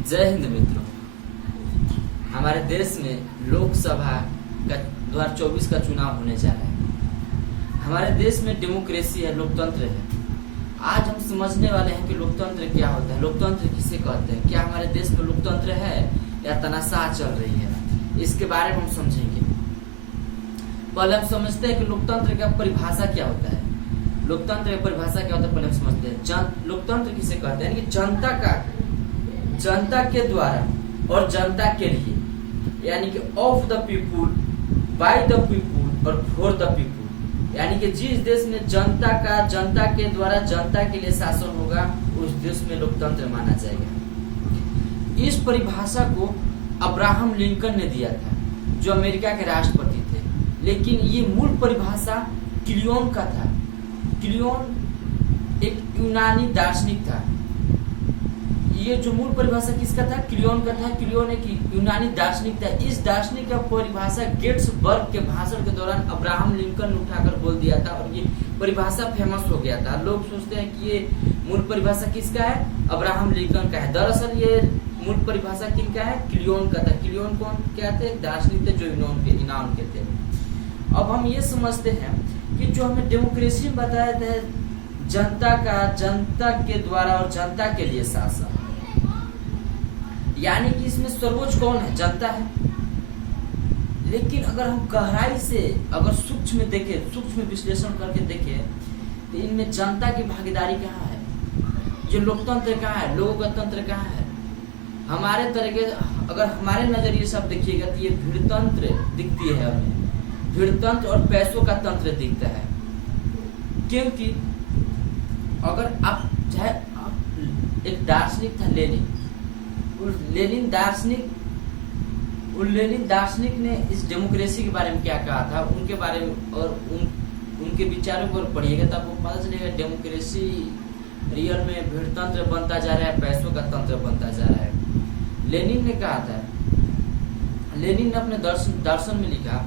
जय हिंद मित्रों। हमारे देश में लोकसभा का 2024 का चुनाव होने जा रहा है। हमारे देश में डेमोक्रेसी है, लोकतंत्र है। आज हम समझने वाले हैं कि लोकतंत्र क्या होता है, लोकतंत्र किसे कहते हैं, क्या हमारे देश में लोकतंत्र है या तानाशाह चल रही है, इसके बारे में हम समझेंगे। पहले हम समझते हैं कि लोकतंत्र का परिभाषा क्या होता है। लोकतंत्र की परिभाषा क्या होता है पहले हम समझते हैं। लोकतंत्र किसे कहते हैं कि जनता के द्वारा और जनता के लिए, यानी कि of the people, by the people और फॉर द पीपुल, यानी कि जिस देश में जनता के द्वारा जनता के लिए शासन होगा उस देश में लोकतंत्र माना जाएगा। इस परिभाषा को अब्राहम लिंकन ने दिया था, जो अमेरिका के राष्ट्रपति थे। लेकिन ये मूल परिभाषा क्लियोन का था। क्लियोन एक यूनानी दार्शनिक था। ये जो मूल परिभाषा किसका था? क्लियोन का था। क्लियोन एक यूनानी दार्शनिक था। इस दार्शनिक का परिभाषा गेट्सबर्ग के भाषण के दौरान अब्राहम लिंकन ने उठाकर बोल दिया था और ये परिभाषा फेमस हो गया था। लोग सोचते हैं कि ये मूल परिभाषा किसका है? अब्राहम लिंकन का है। दरअसल ये मूल परिभाषा किसका है? क्लियोन का था। क्लियोन कौन क्या थे? एक दार्शनिक थे जो यूनान के थे। अब हम ये समझते हैं कि जो हमें डेमोक्रेसी में बताया था, जनता के द्वारा और जनता के लिए शासन, यानी कि इसमें सर्वोच्च कौन है? जनता है। लेकिन अगर हम गहराई से अगर सूक्ष्म देखें, सूक्ष्म विश्लेषण करके देखें तो इनमें जनता की भागीदारी कहाँ है? ये लोकतंत्र कहाँ है? लोक तंत्र कहाँ है? हमारे तरीके अगर हमारे नजरिए से आप देखिएगा तो ये भीड़तंत्र दिखती है हमें। भीड़तंत्र और पैसों का तंत्र दिखता है। क्योंकि अगर आप चाहे एक दार्शनिक था लेनिन दार्शनिक ने इस डेमोक्रेसी के बारे में क्या कहा था, उनके बारे में और उनके विचारों को पढ़िएगा तो आपको पता चलेगा डेमोक्रेसी रियल में भीड़तंत्र बनता जा रहा है, पैसों का तंत्र बनता जा रहा है। लेनिन ने कहा था, लेनिन ने अपने दर्शन में लिखा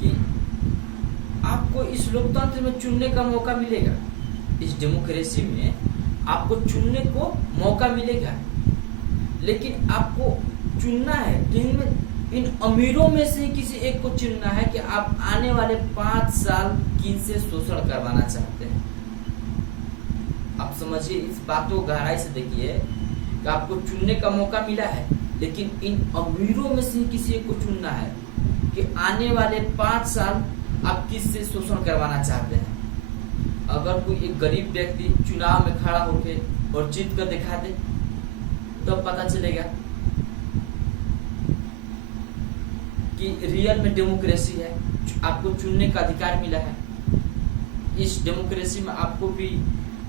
कि आपको इस लोकतंत्र में चुनने का मौका मिलेगा, इस डेमोक्रेसी में आपको चुनने को मौका मिलेगा, लेकिन आपको चुनना है इन अमीरों में से किसी एक को चुनना है कि आप आने वाले 5 साल किनसे शोषण करवाना चाहते हैं। आप समझिए, इस बात को गहराई से देखिए कि आपको चुनने का मौका मिला है, लेकिन इन अमीरों में से किसी एक को चुनना है कि आने वाले 5 साल आप किससे शोषण करवाना चाहते हैं। अगर कोई एक गरीब व्यक्ति चुनाव में खड़ा होके और जीत कर दिखा दे तो पता चलेगा कि रियल में डेमोक्रेसी है, आपको चुनने का अधिकार मिला है। इस डेमोक्रेसी में आपको भी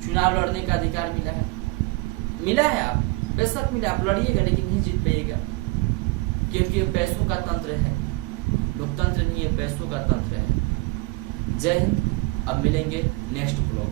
चुनाव लड़ने का अधिकार मिला है। आप बेशक मिला, आप लड़िएगा लेकिन नहीं जीत पाइएगा, क्योंकि ये पैसों का तंत्र है। लोकतंत्र नहीं है, पैसों का तंत्र है। जय हिंद। अब मिलेंगे नेक्स्ट ब्लॉग।